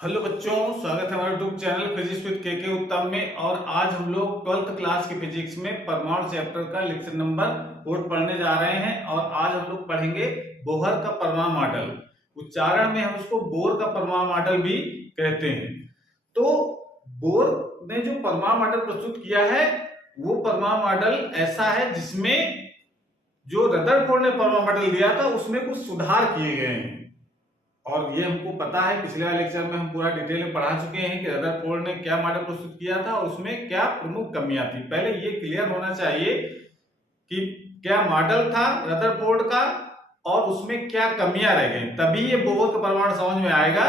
Hello बच्चों, स्वागत है हमारे यूट्यूब चैनल फिजिक्स विद के उत्तम में। और आज हम लोग 12th क्लास की फिजिक्स में परमाणु चैप्टर का लेक्चर नंबर 4 पढ़ने जा रहे हैं। और आज हम लोग पढ़ेंगे बोहर का परमाणु मॉडल। उच्चारण में हम उसको बोर का परमाणु मॉडल भी कहते हैं। तो बोर ने जो परमाणु मॉडल प्रस्तुत किया है वो परमाणु मॉडल ऐसा है जिसमें जो रदरफोर्ड ने परमाणु मॉडल दिया था उसमें कुछ सुधार किए गए हैं। और ये हमको पता है, पिछले वाले लेक्चर में हम पूरा डिटेल में पढ़ा चुके हैं कि रदरफोर्ड ने क्या मॉडल प्रस्तुत किया था और उसमें क्या प्रमुख कमियां थी। पहले ये क्लियर होना चाहिए कि क्या मॉडल था रदरफोर्ड का और उसमें क्या कमियां रह गई, तभी ये बोहर का परमाणु समझ में आएगा।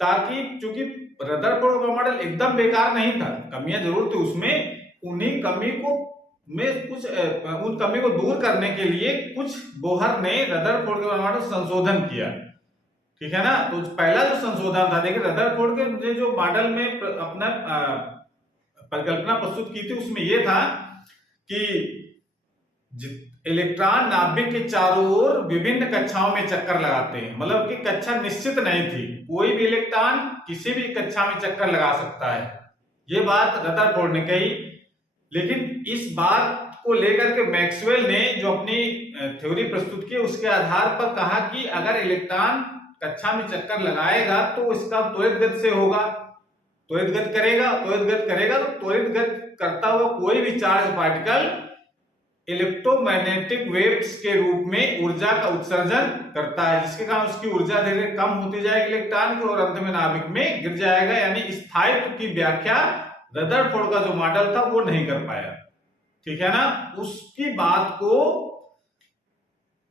ताकि चूंकि रदरफोर्ड का मॉडल एकदम बेकार नहीं था, कमियां जरूर थी उसमें, उन्हीं कमी को में कुछ उन कमी को दूर करने के लिए कुछ बोहर ने रदरफोर्ड के परमाणु संशोधन किया। ठीक है ना। तो पहला जो संशोधन था, देखिए रदरफोर्ड के जो मॉडल में अपना परिकल्पना प्रस्तुत की थी उसमें यह था कि इलेक्ट्रॉन नाभिक के चारों ओर विभिन्न कक्षाओं में चक्कर लगाते हैं। मतलब कि कक्षा निश्चित नहीं थी, कोई भी इलेक्ट्रॉन किसी भी कक्षा में चक्कर लगा सकता है। ये बात रदरफोर्ड ने कही। लेकिन इस बात को लेकर के मैक्सवेल ने जो अपनी थ्योरी प्रस्तुत की उसके आधार पर कहा कि अगर इलेक्ट्रॉन कक्षा में चक्कर लगाएगा तो इसका त्वरित गति से होगा, त्वरित गति करेगा तो त्वरित गति करता हुआ कोई भी चार्ज पार्टिकल इलेक्ट्रोमैग्नेटिक वेव्स के रूप में ऊर्जा का उत्सर्जन करता है, जिसके कारण उसकी ऊर्जा धीरे धीरे कम होती जाएगी इलेक्ट्रॉन की और अंत में नाभिक में गिर जाएगा। यानी स्थायित्व की व्याख्या रदरफोर्ड का जो मॉडल था वो नहीं कर पाया। ठीक है ना। उसकी बात को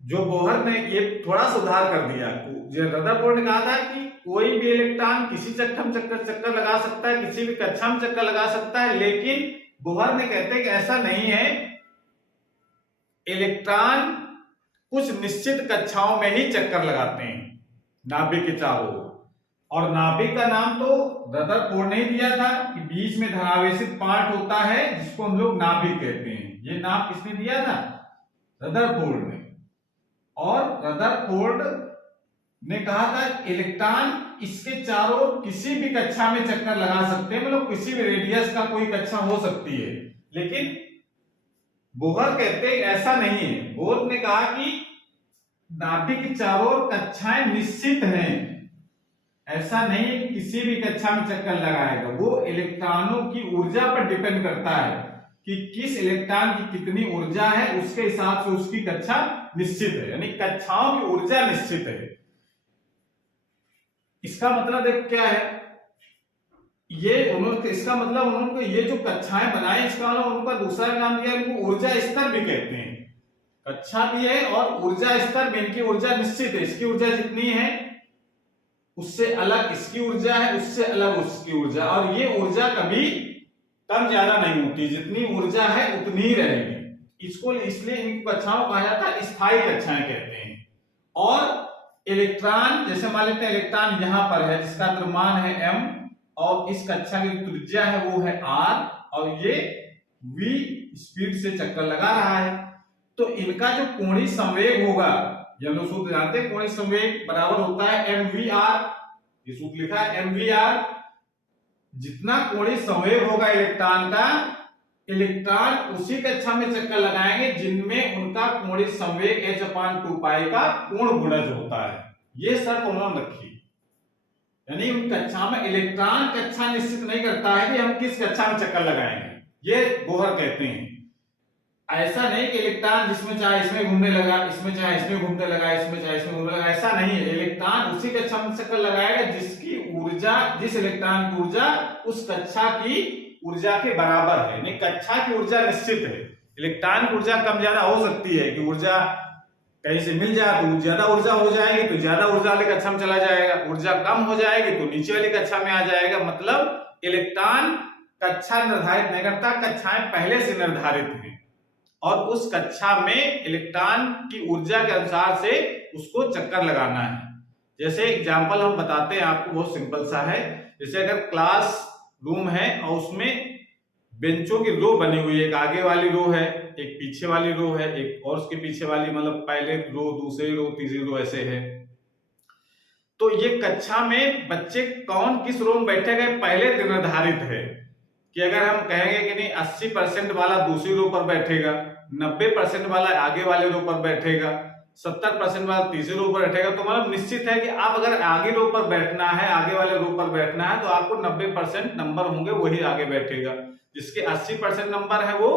जो बोहर ने ये थोड़ा सुधार कर दिया। जो रदरफोर्ड ने कहा था कि कोई भी इलेक्ट्रॉन किसी चक्कर में चक्कर लगा सकता है, किसी भी कक्षा में चक्कर लगा सकता है, लेकिन बोहर ने कहते हैं कि ऐसा नहीं है। इलेक्ट्रॉन कुछ निश्चित कक्षाओं में ही चक्कर लगाते हैं नाभिक के चारों ओर। और नाभिक का नाम तो रदरफोर्ड ने ही दिया था कि बीच में धनावेशित पार्ट होता है जिसको हम लोग नाभिक कहते हैं। ये नाम किसने दिया था? रदरफोर्ड ने। और रदरफोर्ड ने कहा था इलेक्ट्रॉन इसके चारों किसी भी कक्षा में चक्कर लगा सकते हैं, मतलब किसी भी रेडियस का कोई कक्षा हो सकती है। लेकिन बोहर कहते हैं ऐसा नहीं है। बोहर ने कहा कि नाभिक के चारों कक्षाएं निश्चित हैं, ऐसा नहीं है कि किसी भी कक्षा में चक्कर लगाएगा। वो इलेक्ट्रॉनों की ऊर्जा पर डिपेंड करता है कि किस इलेक्ट्रॉन की कितनी ऊर्जा है, उसके हिसाब से उसकी कक्षा निश्चित है। यानी कक्षाओं की ऊर्जा निश्चित है। इसका मतलब देख क्या है, इसका मतलब उन्होंने ये जो कक्षाएं बनाई, इसका मतलब उनका दूसरा नाम दिया, इनको ऊर्जा स्तर भी कहते हैं। कक्षा भी है और ऊर्जा स्तर भी। इनकी ऊर्जा निश्चित है, इसकी ऊर्जा जितनी है उससे अलग इसकी ऊर्जा है, उससे अलग उसकी ऊर्जा। और ये ऊर्जा कभी कम ज्यादा नहीं होती, जितनी ऊर्जा है उतनी ही रहेगी। इसको इसलिए इनको कक्षाओं कहा जाता है, स्थायी कक्षाएं कहते हैं। और इलेक्ट्रॉन जैसे मान लेते हैं इलेक्ट्रॉन यहां पर है जिसका द्रव्यमान है m और इस कक्षा की त्रिज्या है वो है r और ये v स्पीड से चक्कर लगा रहा है। तो इनका जो कोणीय संवेग होगा, ये लोग सूत्र जानते हैं, कोणीय संवेग बराबर होता है mvr। ये सूत्र लिखा है mvr। जितना कोणीय संवेग होगा इलेक्ट्रॉन का, इलेक्ट्रॉन उसी कक्षा में चक्कर लगाएंगे जिनमें उनका कोणीय संवेग h/2π का पूर्ण गुणज होता है। ये शर्त उन्होंने रखी। यानी उन कक्षा में इलेक्ट्रॉन कक्षा निश्चित नहीं करता है कि हम किस कक्षा में चक्कर लगाएंगे, ये बोहर कहते हैं। ऐसा नहीं कि इलेक्ट्रॉन जिसमें चाहे इसमें घूमने लगा, इसमें चाहे इसमें घूमने लगा, इसमें चाहे इसमें घूमने लगा, ऐसा नहीं है। इलेक्ट्रॉन उसी कक्षा में चक्कर लगाएगा जिसकी ऊर्जा, जिस इलेक्ट्रॉन की ऊर्जा उस कक्षा की ऊर्जा के बराबर है। नहीं, कक्षा की ऊर्जा निश्चित है। इलेक्ट्रॉन की ऊर्जा कम ज्यादा हो सकती है कि ऊर्जा कहीं से मिल जाए तो ज्यादा ऊर्जा हो जाएगी तो ज्यादा ऊर्जा वाली कक्षा में चला जाएगा, ऊर्जा कम हो जाएगी तो नीचे वाली कक्षा में आ जाएगा। मतलब इलेक्ट्रॉन कक्षा निर्धारित नहीं करता, कक्षाएं पहले से निर्धारित हैं और उस कक्षा में इलेक्ट्रॉन की ऊर्जा के अनुसार से उसको चक्कर लगाना है। जैसे एग्जांपल हम बताते हैं आपको, बहुत सिंपल सा है। जैसे अगर क्लास रूम है और उसमें बेंचों की रो बनी हुई है, एक आगे वाली रो है, एक पीछे वाली रो है, एक और उसके पीछे वाली, मतलब पहले रो, दूसरी रो, तीसरी रो, ऐसे है। तो ये कक्षा में बच्चे कौन किस रो में बैठेगा पहले निर्धारित है कि अगर हम कहेंगे कि नहीं 80% वाला दूसरी रो पर बैठेगा, 90% वाला आगे वाले रो पर बैठेगा, 70% वाला तीसरी रो पर बैठेगा, तो मतलब निश्चित है कि आप अगर आगे रो पर बैठना है, आगे वाले रो पर बैठना है, तो आपको 90% नंबर होंगे वही आगे बैठेगा। जिसके 80% नंबर है वो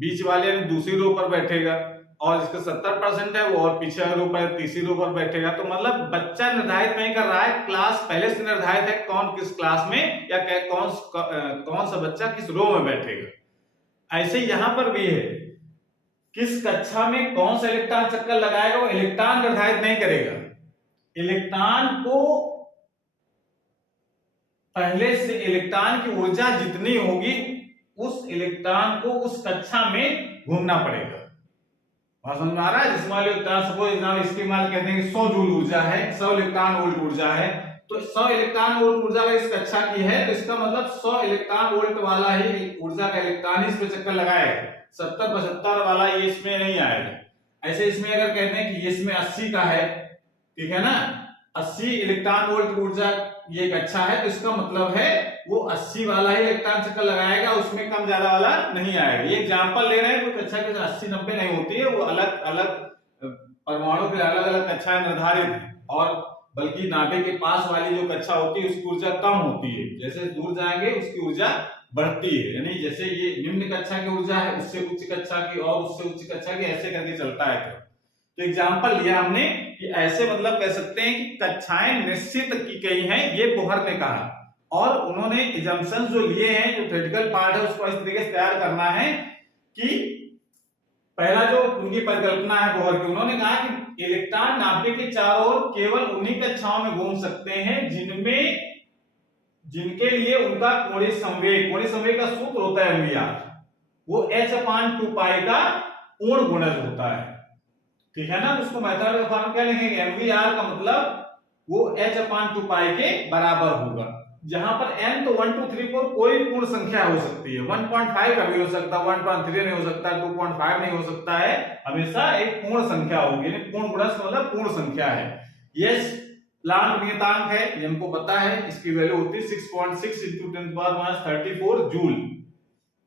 बीच वाले यानी दूसरी रो पर बैठेगा, और जिसका 70% है वो और पीछे रो पर तीसरी रो पर बैठेगा। तो मतलब बच्चा निर्धारित नहीं कर रहा है, क्लास पहले से निर्धारित है कौन किस क्लास में या कौन सा बच्चा किस रो में बैठेगा। ऐसे यहां पर भी है, किस कक्षा में कौन सा इलेक्ट्रॉन चक्कर लगाएगा वो इलेक्ट्रॉन निर्धारित नहीं करेगा। इलेक्ट्रॉन को पहले से इलेक्ट्रॉन की ऊर्जा जितनी होगी उस इलेक्ट्रॉन को उस कक्षा में घूमना पड़ेगा। बात समझ में आ रहा है? जिसमें इलेक्ट्रॉन सपोज इसकी मान कहते हैं कि 100 जूल ऊर्जा है, 100 इलेक्ट्रॉन वोल्ट ऊर्जा है, तो 100 इलेक्ट्रॉन वोल्ट ऊर्जा अगर इस कक्षा की है तो इसका मतलब 100 इलेक्ट्रॉन वोल्ट वाला ही ऊर्जा का इलेक्ट्रॉन इस पे चक्कर लगाएगा, 70-75 वाला ये इसमें नहीं आएगा। ऐसे इसमें अगर कहते हैं कि इसमें 80 का है, ठीक है ना, 80 इलेक्ट्रॉन वोल्ट ऊर्जा ये एक अच्छा है, तो इसका मतलब है वो 80 वाला ही इलेक्ट्रॉन चक्कर लगाएगा, उसमें कम ज्यादा वाला नहीं आएगा। ये एग्जांपल ले रहे हैं, कोई कक्षा की 80-90 नहीं होती है, वो अलग अलग परमाणु के अलग अलग कक्षाएं निर्धारित है, और बल्कि नाभिक के पास वाली जो कक्षा होती है उसकी ऊर्जा कम होती है, जैसे दूर जाएंगे उसकी ऊर्जा बढ़ती है। यानी जैसे ये निम्न कक्षा की ऊर्जा है, उससे उच्च कक्षा की और उससे उच्च कक्षा की, ऐसे करके चलता है। तो एग्जाम्पल लिया हमने कि ऐसे मतलब कह सकते हैं कि कक्षाएं निश्चित की गई हैं, ये बोहर ने कहा, और उन्होंने एजम्पशंस जो लिए हैं, जो थ्योरेटिकल पार्ट है उसको इस तरीके से तैयार करना है कि पहला जो उनकी परिकल्पना है बोहर की, उन्होंने कहा कि इलेक्ट्रॉन नाभिक के चारों ओर केवल उन्हीं कक्षाओं में घूम सकते हैं जिनके लिए उनका कोणीय संवेग का सूत्र होता है mvr, वो h/2π का पूर्ण गुणज होता है, ठीक है ना। तो उसको मेथड का फॉर्म क्या लिखेंगे, mvr का मतलब वो h/2π के बराबर होगा, जहां पर n तो 1 2 3 4 कोई पूर्ण संख्या हो सकती है, 1.5 का भी हो सकता है, 1.3 नहीं हो सकता, 2.5 नहीं हो सकता है, हमेशा एक पूर्ण संख्या होगी। पूर्ण गुणज का मतलब पूर्ण संख्या है। यस प्लांक नियतांक है, ये हमको पता है, इसकी वैल्यू होती है 6.6 × 10⁻34 जूल,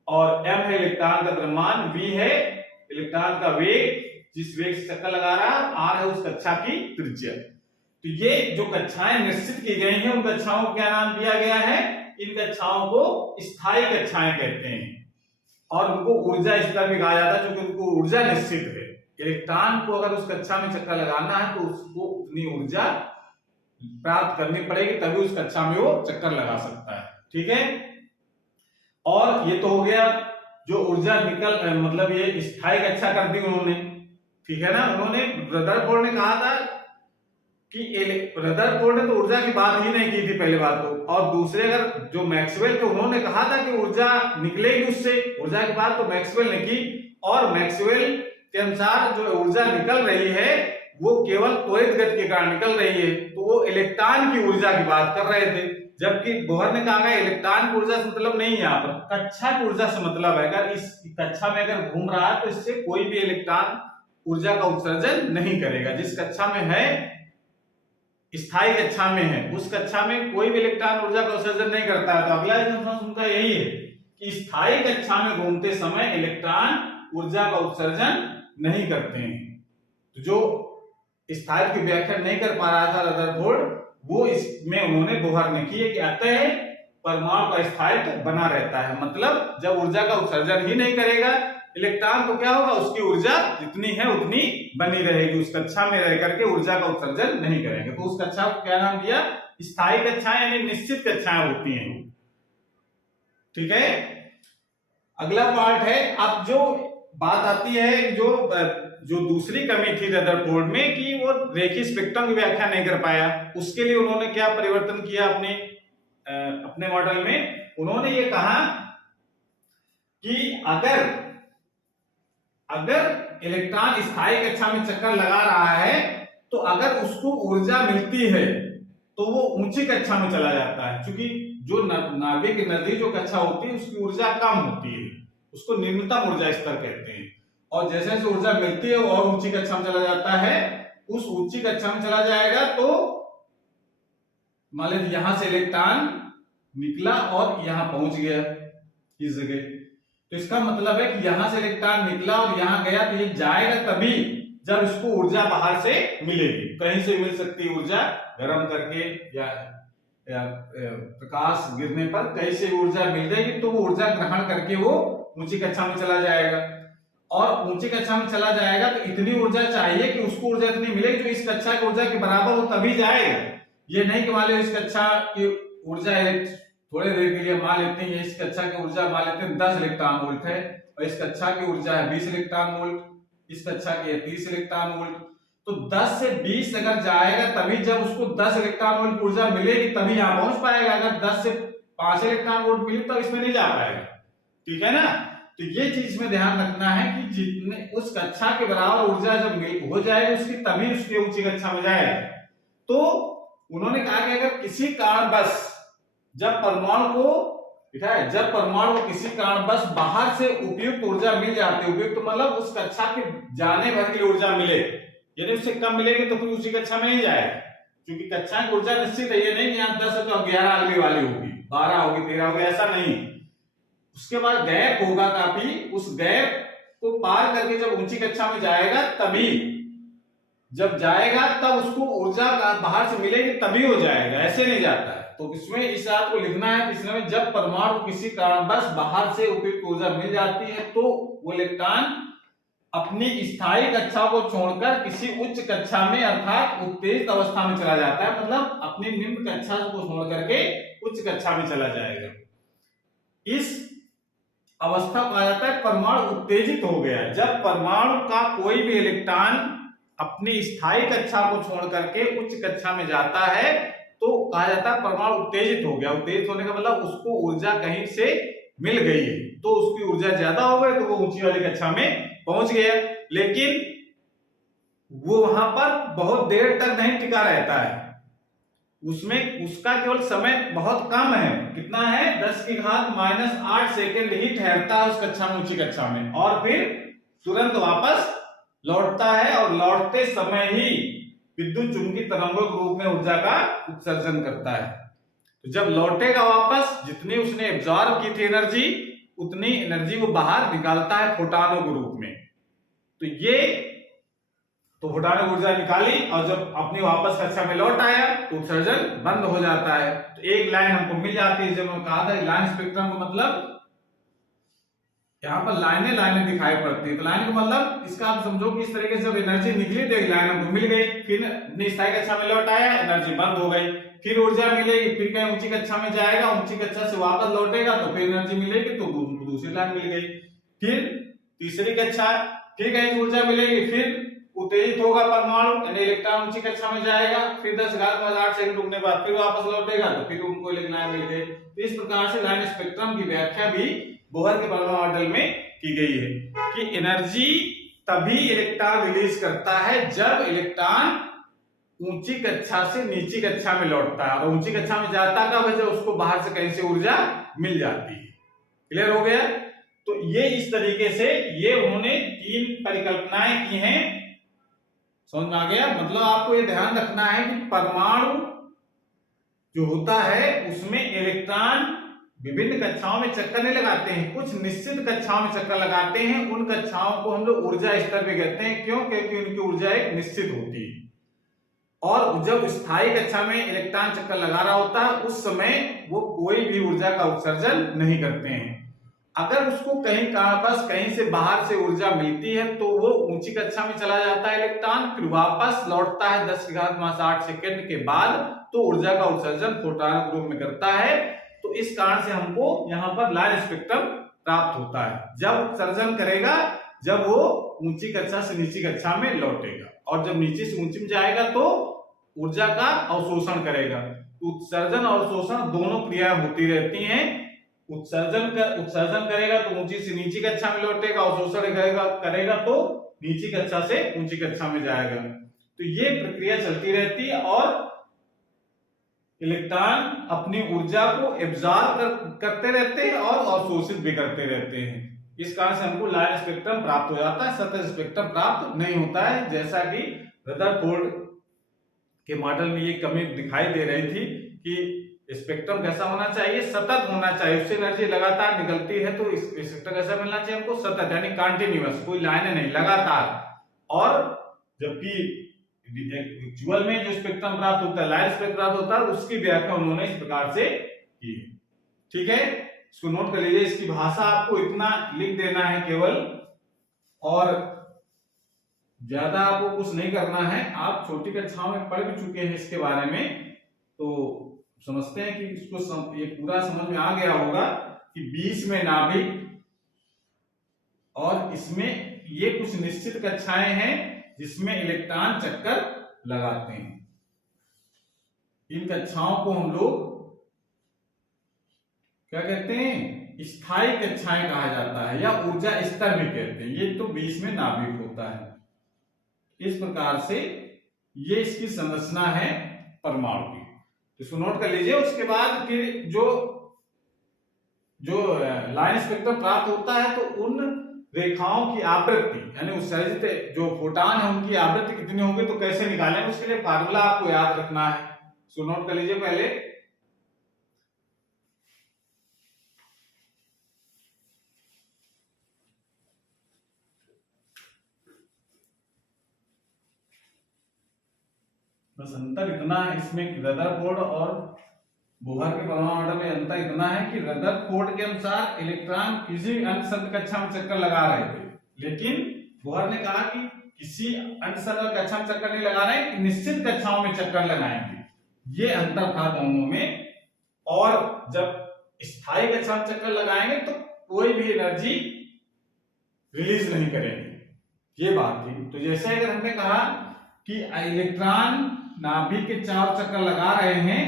और m है इलेक्ट्रॉन का द्रव्यमान, v है इलेक्ट्रॉन का वेग, जिस वेग से चक्कर लगा रहा है, r है उस कक्षा की त्रिज्या। तो ये जो कक्षाएं निश्चित की गई हैं, उन कक्षाओं को क्या नाम दिया गया है, इन कक्षाओं को स्थायी कक्षाएं कहते हैं, और उनको ऊर्जा स्तर भी कहा जाता है, क्योंकि उनको ऊर्जा निश्चित है। इलेक्ट्रॉन को अगर उस कक्षा में चक्कर लगाना है तो उसको उतनी ऊर्जा प्राप्त करनी पड़ेगी, तभी उस कक्षा में वो चक्कर लगा सकता है, ठीक है। और ये तो हो गया जो ऊर्जा निकल मतलब ये स्थायी कक्षा कर दी उन्होंने, ठीक है ना। उन्होंने रदरफोर्ड ने कहा था कि रदरफोर्ड ने तो ऊर्जा की बात ही नहीं की थी पहले बात तो, और दूसरे अगर जो मैक्सवेल थे उन्होंने कहा था कि ऊर्जा निकलेगी उससे, ऊर्जा की बात तो मैक्सवेल ने की, और मैक्सवेल के अनुसार जो ऊर्जा निकल रही है वो केवल त्वरित गति के कारण निकल रही है, तो वो इलेक्ट्रॉन की ऊर्जा की बात कर रहे थे, जबकि बोहर ने कहा इलेक्ट्रॉन की ऊर्जा से मतलब नहीं है, यहाँ पर कक्षा की ऊर्जा से मतलब है। अगर इस कक्षा में अगर घूम रहा है तो इससे कोई भी इलेक्ट्रॉन ऊर्जा का उत्सर्जन नहीं करेगा। जिस कक्षा में है, स्थायी कक्षा में है, उस कक्षा में कोई भी इलेक्ट्रॉन ऊर्जा का उत्सर्जन नहीं करता है। तो अगला उनका यही है कि स्थायी कक्षा में घूमते समय इलेक्ट्रॉन ऊर्जा का उत्सर्जन नहीं करते हैं। तो जो स्थायी की व्याख्या नहीं कर पा रहा था रदरफोर्ड, वो इसमें उन्होंने बोहर ने की है कि अतः परमाणु का स्थायित्व तो बना रहता है, मतलब जब ऊर्जा का उत्सर्जन ही नहीं करेगा इलेक्ट्रॉन तो क्या होगा, उसकी ऊर्जा जितनी है उतनी बनी रहेगी, उस कक्षा में रह करके ऊर्जा का उत्सर्जन नहीं करेंगे। तो उस कक्षा को क्या नाम दिया, स्थायी कक्षाएं, यानी निश्चित कक्षाएं होती हैं, ठीक है। अगला पार्ट है, अब जो बात आती है जो दूसरी कमी थी रदरफोर्ड में कि वो रेखीय स्पेक्ट्रम की व्याख्या नहीं कर पाया, उसके लिए उन्होंने क्या परिवर्तन किया अपने मॉडल में। उन्होंने ये कहा कि अगर इलेक्ट्रॉन स्थायी कक्षा में चक्कर लगा रहा है तो अगर उसको ऊर्जा मिलती है तो वो ऊंची कक्षा में चला जाता है, क्योंकि जो नाभिक के नजदीक जो कक्षा होती है उसकी ऊर्जा कम होती है, उसको निम्नतम ऊर्जा स्तर कहते हैं, और जैसे जैसे ऊर्जा मिलती है वो और ऊंची कक्षा में चला जाता है, उस ऊंची कक्षा में चला जाएगा तो मान लीजिए यहां से इलेक्ट्रॉन निकला और यहां पहुंच गया इस जगह, तो इसका मतलब है कि यहां से इलेक्ट्रॉन निकला और यहां गया, तो ये जाएगा तभी जब इसको ऊर्जा बाहर से मिलेगी। कहीं से मिल सकती है ऊर्जा, गर्म करके या प्रकाश गिरने पर कहीं से ऊर्जा मिल जाएगी, तो वो ऊर्जा ग्रहण करके वो ऊंची कक्षा में चला जाएगा। और ऊंची कक्षा में चला जाएगा तो इतनी ऊर्जा चाहिए कि उसको ऊर्जा इतनी मिले जो इस कक्षा की ऊर्जा के बराबर हो, तभी जाएगा। ये नहीं कि मान लो इस कक्षा की ऊर्जा थोड़े देर के लिए मान लेते हैं, इस कक्षा की ऊर्जा मान लेते हैं 10 इलेक्ट्रॉन वोल्ट है और इस कक्षा की ऊर्जा है 20 इलेक्ट्रॉन वोल्ट, इस कक्षा की है 30 इलेक्ट्रॉन वोल्ट। तो 10 से 20 अगर जाएगा तभी जब उसको 10 इलेक्ट्रॉन वोल्ट ऊर्जा मिलेगी तभी यहां पहुंच पाएगा। अगर 10 से 5 इलेक्ट्रॉन वोल्ट मिली तब इसमें नहीं जा पाएगा। ठीक है ना? तो ये चीज में ध्यान रखना है कि जितने उस कक्षा के बराबर ऊर्जा जब हो जाएगी उसकी तभी उसकी ऊंची कक्षा में जाएगा। तो उन्होंने कहा कि अगर किसी कारणवश जब परमाणु को किसी कारणवश बाहर से उपयुक्त ऊर्जा मिल जाती है, उपयुक्त मतलब उस कक्षा के जाने भर के लिए ऊर्जा मिले, यदि उससे कम मिलेगी तो फिर उसी कक्षा में नहीं जाएगा, क्योंकि कक्षा की ऊर्जा निश्चित है। ये नहीं कि यहाँ 10 है तो 11 अगली वाली होगी, 12 होगी, 13 होगी, ऐसा नहीं। उसके बाद गैप होगा काफी, उस गैप को पार करके जब ऊंची कक्षा में जाएगा तभी, जब जाएगा तब उसको ऊर्जा बाहर से मिलेगी तभी हो जाएगा, ऐसे नहीं जाता है। तो इसमें इस बात को लिखना है कि इसमें जब परमाणु किसी कारणवश बाहर से उपयुक्त ऊर्जा मिल जाती है तो वो इलेक्ट्रॉन अपनी स्थायी कक्षा को छोड़कर किसी उच्च कक्षा में अर्थात उत्तेजित अवस्था में चला जाता है, मतलब अपनी निम्न कक्षा को छोड़ करके उच्च कक्षा में चला जाएगा। इस अवस्था को कहा जाता है परमाणु उत्तेजित हो गया। जब परमाणु का कोई भी इलेक्ट्रॉन अपनी स्थायी कक्षा को छोड़ करके उच्च कक्षा में जाता है तो कहा जाता है परमाणु उत्तेजित हो गया। उत्तेजित होने का मतलब उसको ऊर्जा कहीं से मिल गई है, तो उसकी ऊर्जा ज्यादा हो गई तो वो ऊंची वाली कक्षा में पहुंच गया। लेकिन वो वहां पर बहुत देर तक नहीं टिका रहता है, उसमें उसका केवल समय बहुत कम है। कितना है? 10⁻⁻8 सेकेंड ही ठहरता है उस कक्षा में, ऊंची कक्षा में, और फिर तुरंत वापस लौटता है और लौटते समय ही विद्युत चुंबकीय तरंगों के रूप में ऊर्जा का उत्सर्जन करता है। तो जब लौटेगा वापस, जितनी उसने एब्जॉर्ब की थी एनर्जी, उतनी एनर्जी वो बाहर निकालता है फोटॉनों के रूप में। तो फोटॉन ऊर्जा निकाली और जब अपनी वापस कक्षा में लौट आया तो उत्सर्जन बंद हो जाता है। तो एक लाइन हमको मिल जाती है। जब मैं कहा था लाइन स्पेक्ट्रम का मतलब, यहाँ पर लाइनें दिखाई पड़ती है, तो लाइन का मतलब इसका आप समझो कि इस तरीके से जब एनर्जी निकली तो एक लाइन हमको मिल गई, फिर अपनी स्थायी कक्षा में लौट आया, एनर्जी बंद हो गई, फिर ऊर्जा मिलेगी, फिर कहीं ऊंची कक्षा में जाएगा, ऊंची कक्षा से वापस लौटेगा तो फिर एनर्जी मिलेगी, तो दूसरी लाइन मिल गई, फिर तीसरी कक्षा, फिर कहीं ऊर्जा मिलेगी, फिर उत्तेजित होगा परमाणु, इलेक्ट्रॉन ऊंची कक्षा में जाएगा, फिर 10⁻8 सेकंड रुकने के बाद फिर वापस लौटेगा तो फिर उनको एक लाइन मिल गई। तो इस प्रकार से लाइन स्पेक्ट्रम की व्याख्या भी बोहर के परमाणु मॉडल में की गई है कि एनर्जी तभी इलेक्ट्रॉन रिलीज करता है जब इलेक्ट्रॉन ऊंची कक्षा से नीची कक्षा में लौटता है, और ऊंची कक्षा में जाता कब है? जब उसको बाहर से कहीं से ऊर्जा मिल जाती है। क्लियर हो गया? तो ये इस तरीके से ये उन्होंने 3 परिकल्पनाएं की हैं। समझ में आ गया? मतलब आपको ये ध्यान रखना है कि परमाणु जो होता है उसमें इलेक्ट्रॉन विभिन्न कक्षाओं में चक्कर नहीं लगाते हैं, कुछ निश्चित कक्षाओं में चक्कर लगाते हैं। उन कक्षाओं को हम लोग ऊर्जा स्तर भी कहते हैं। क्यों? क्योंकि उनकी ऊर्जा एक निश्चित होती है, और जब स्थायी कक्षा में इलेक्ट्रॉन चक्कर लगा रहा होता है उस समय वो कोई भी ऊर्जा का उत्सर्जन नहीं करते हैं। अगर उसको कहीं कारणवश कहीं से बाहर से ऊर्जा मिलती है तो वो ऊंची कक्षा में चला जाता है इलेक्ट्रॉन, फिर वापस लौटता है 10⁻8 सेकंड के बाद, तो ऊर्जा का उत्सर्जन फोटॉन के रूप में करता है। तो इस कारण से हमको यहाँ पर लाइन स्पेक्ट्रम प्राप्त होता है। जब उत्सर्जन करेगा जब वो ऊंची कक्षा से नीची कक्षा में लौटेगा, और जब नीचे से ऊंची में जाएगा तो ऊर्जा का अवशोषण करेगा। उत्सर्जन और अवशोषण दोनों क्रियाएं होती रहती हैं। उत्सर्जन करेगा तो ऊंची से नीची कक्षा में लौटेगा, अवशोषण करेगा तो नीची कक्षा से ऊंची कक्षा में जाएगा। तो ये प्रक्रिया चलती रहती है, और इलेक्ट्रॉन अपनी ऊर्जा को एब्जॉर्ब करते रहते हैं और अवशोषित भी करते रहते हैं। इस कारण से हमको लाइन स्पेक्ट्रम प्राप्त हो जाता है, सतह स्पेक्ट्रम प्राप्त नहीं होता है, जैसा कि रदरफोर्ड के मॉडल में ये कमी दिखाई दे रही थी कि स्पेक्ट्रम कैसा होना चाहिए, सतत होना चाहिए, उससे एनर्जी लगातार निकलती है, तो स्पेक्ट्रम कैसा मिलना चाहिए हमको, सतत यानी कंटिन्यूअस, कोई लाइन नहीं, लगातार। और जबकि एक्चुअल में जो स्पेक्ट्रम प्राप्त होता है, लाइट स्पेक्ट्रम प्राप्त होता है, उसकी व्याख्या उन्होंने इस प्रकार से की। ठीक है, इसको नोट कर लीजिए। इसकी भाषा आपको इतना लिख देना है केवल, और ज्यादा आपको कुछ नहीं करना है। आप छोटी कक्षाओं में पढ़ भी चुके हैं इसके बारे में, तो समझते हैं कि इसको ये पूरा समझ में आ गया होगा कि बीच में नाभिक, और इसमें ये कुछ निश्चित कक्षाएं हैं जिसमें इलेक्ट्रॉन चक्कर लगाते हैं। इन कक्षाओं को हम लोग क्या कहते हैं, स्थायी कक्षाएं कहा जाता है, या ऊर्जा स्तर भी कहते हैं। ये तो बीच में नाभिक होता है। इस प्रकार से ये इसकी संरचना है परमाणु की, इसको नोट कर लीजिए। उसके बाद फिर जो लाइन स्पेक्ट्रम प्राप्त होता है, तो उन रेखाओं की आवृत्ति यानी उत्सर्जित जो फोटॉन है उनकी आवृत्ति कितनी होगी, तो कैसे निकालें, उसके लिए फार्मूला आपको याद रखना है। इसको नोट कर लीजिए पहले। बस अंतर इतना है इसमें कि रदरफोर्ड और बोहर के परमाणु मॉडल में अंतर इतना है कि रदरफोर्ड के अनुसार इलेक्ट्रॉन किसी अंत संत कक्षा में चक्कर लगा रहे थे, लेकिन बोहर ने कहा कि किसी अंत संत कक्षा में चक्कर नहीं लगा रहे, निश्चित कक्षाओं में चक्कर लगाएंगे। ये अंतर था दोनों में। और जब स्थायी कक्षा में चक्कर लगाएंगे तो कोई भी एनर्जी रिलीज नहीं करेंगे, ये बात थी। तो जैसे अगर हमने कहा कि इलेक्ट्रॉन नाभिक के चारों चक्कर लगा रहे हैं,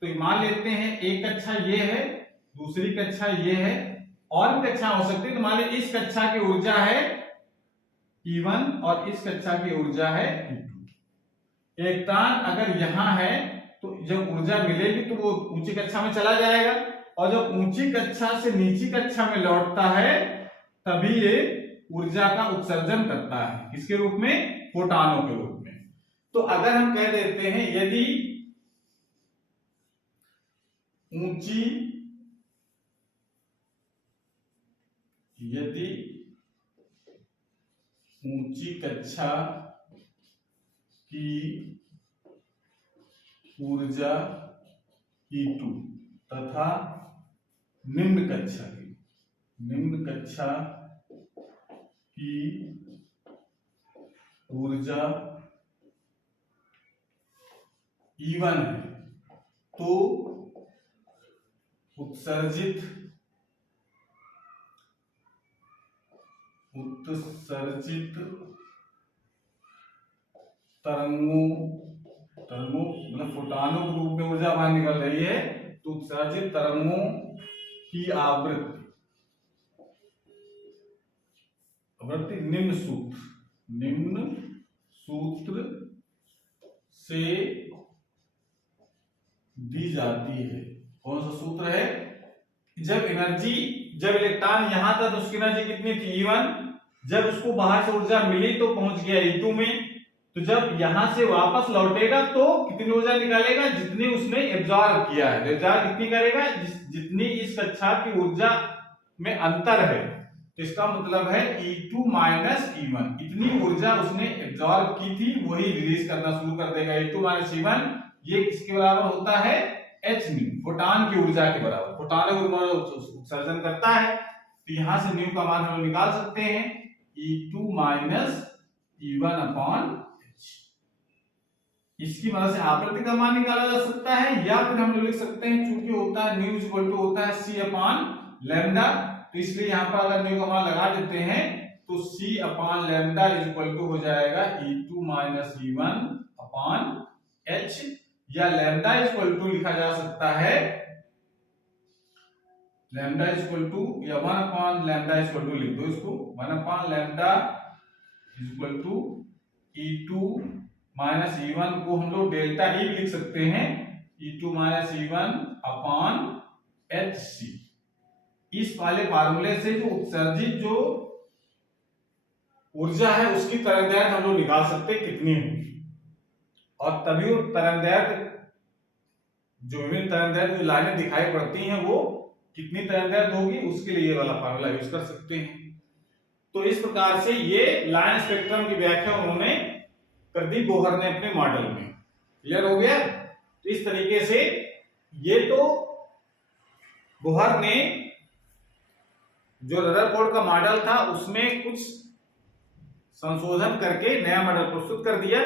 तो मान लेते हैं एक कक्षा ये है, दूसरी कक्षा ये है, और भी कक्षा हो सकती है। तो मान लीजिए इस कक्षा की ऊर्जा है E1 और इस कक्षा की ऊर्जा है E2। इलेक्ट्रॉन अगर यहां है तो जब ऊर्जा मिलेगी तो वो ऊंची कक्षा में चला जाएगा, और जब ऊंची कक्षा से नीची कक्षा में लौटता है तभी ये ऊर्जा का उत्सर्जन करता है। किसके रूप में, फोटॉनों के रूप में। तो अगर हम कह देते हैं यदि ऊंची कक्षा की ऊर्जा E2 तथा निम्न कक्षा की ऊर्जा E1 है, तो उत्सर्जित तरंगों मतलब फोटॉनों के रूप में ऊर्जा बाहर निकल रही है, तो उत्सर्जित तरंगों की आवृत्ति निम्न सूत्र से दी जाती है। कौन सा सूत्र है, जब इलेक्ट्रॉन यहां था तो उसकी एनर्जी कितनी थी E1, जब उसको बाहर से ऊर्जा मिली तो पहुंच गया E2 में, तो जब यहां से वापस लौटेगा तो कितनी ऊर्जा निकालेगा, जितनी उसने एब्जॉर्ब किया है। एब्जॉर्ब कितनी करेगा, जितनी इस कक्षा की ऊर्जा में अंतर है, तो इसका मतलब है E2 माइनस E1, इतनी ऊर्जा उसने एब्जॉर्ब की थी वही रिलीज करना शुरू कर देगा। E2 माइनस E1 ये किसके बराबर होता है, h न्यू, फोटॉन की ऊर्जा के बराबर। फोटॉन उत्सर्जन करता है, तो यहां से न्यू का मान हम निकाल सकते हैं, E2 minus E1 upon h। इसकी मदद से आवृत्ति का मान निकाला जा सकता है, या फिर हम लोग लिख सकते हैं चूंकि होता है न्यू इक्वल टू होता है c अपॉन लैम्डा, तो इसलिए यहां पर अगर न्यू का मान लगा देते हैं तो c upon lambda equal to हो जाएगा E2 minus E1 upon h, या लैम्डा इक्वल टू लिखा जा सकता है लैम्डा इक्वल टू, या 1 अपॉन लैम्डा इक्वल टू लिख दो इसको, 1 upon lambda equal to E2 minus E1 को हम लोग डेल्टा E लिख सकते हैं, E2 minus E1 upon HC। इस वाले फार्मूले से जो उत्सर्जित जो ऊर्जा है उसकी तरंगदैर्घ्य हम लोग निकाल सकते हैं कितनी होगी, और तभी वो तरंगदैर्घ्य जो विभिन्न तरंगदैर्घ्य जो लाइनें दिखाई पड़ती हैं वो कितनी तरंगदैर्घ्य होगी, उसके लिए ये वाला फार्मूला यूज कर सकते हैं। तो इस प्रकार से ये लाइन स्पेक्ट्रम की व्याख्या उन्होंने कर दी बोहर ने अपने मॉडल में। क्लियर हो गया? तो इस तरीके से ये तो बोहर ने जो रदरफोर्ड का मॉडल था उसमें कुछ संशोधन करके नया मॉडल प्रस्तुत कर दिया।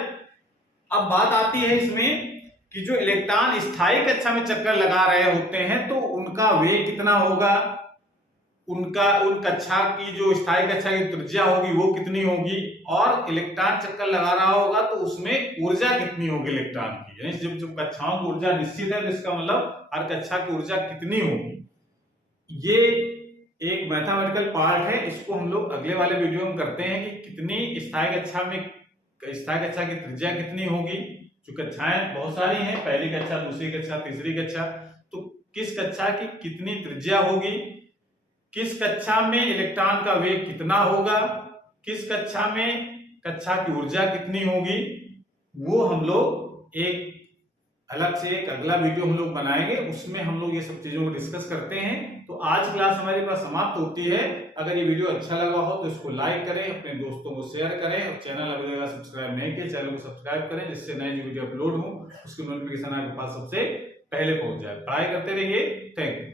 अब बात आती है इसमें कि जो इलेक्ट्रॉन स्थायी कक्षा में चक्कर लगा रहे होते हैं तो उनका वेग कितना होगा, उन कक्षा की जो स्थायी कक्षा की त्रिज्या होगी वो कितनी होगी, और इलेक्ट्रॉन चक्कर लगा रहा होगा तो उसमें ऊर्जा कितनी होगी इलेक्ट्रॉन की। यानी जब कक्षाओं की ऊर्जा निश्चित है तो इसका मतलब हर कक्षा की ऊर्जा कितनी होगी। ये एक मैथमेटिकल पार्ट है, इसको हम लोग अगले वाले वीडियो में करते हैं कि कितनी स्थायी कक्षा की त्रिज्या कितनी होगी। जो कक्षाएं बहुत सारी हैं, पहली कक्षा, दूसरी कक्षा, तीसरी कक्षा, तो किस कक्षा की कितनी त्रिज्या होगी, किस कक्षा में इलेक्ट्रॉन का वेग कितना होगा, किस कक्षा में कक्षा की ऊर्जा कितनी होगी, वो हम लोग एक अलग से एक अगला वीडियो हम लोग बनाएंगे, उसमें हम लोग ये सब चीजों को डिस्कस करते हैं। तो आज क्लास हमारी पास समाप्त होती है। अगर ये वीडियो अच्छा लगा हो तो इसको लाइक करें, अपने दोस्तों को शेयर करें, और चैनल अभी तक सब्सक्राइब नहीं किया चैनल को सब्सक्राइब करें, जिससे नई जो वीडियो अपलोड हो उसकी नोटिफिकेशन आपके पास सबसे पहले पहुंच जाए। पढ़ाई करते रहिए। Thank you.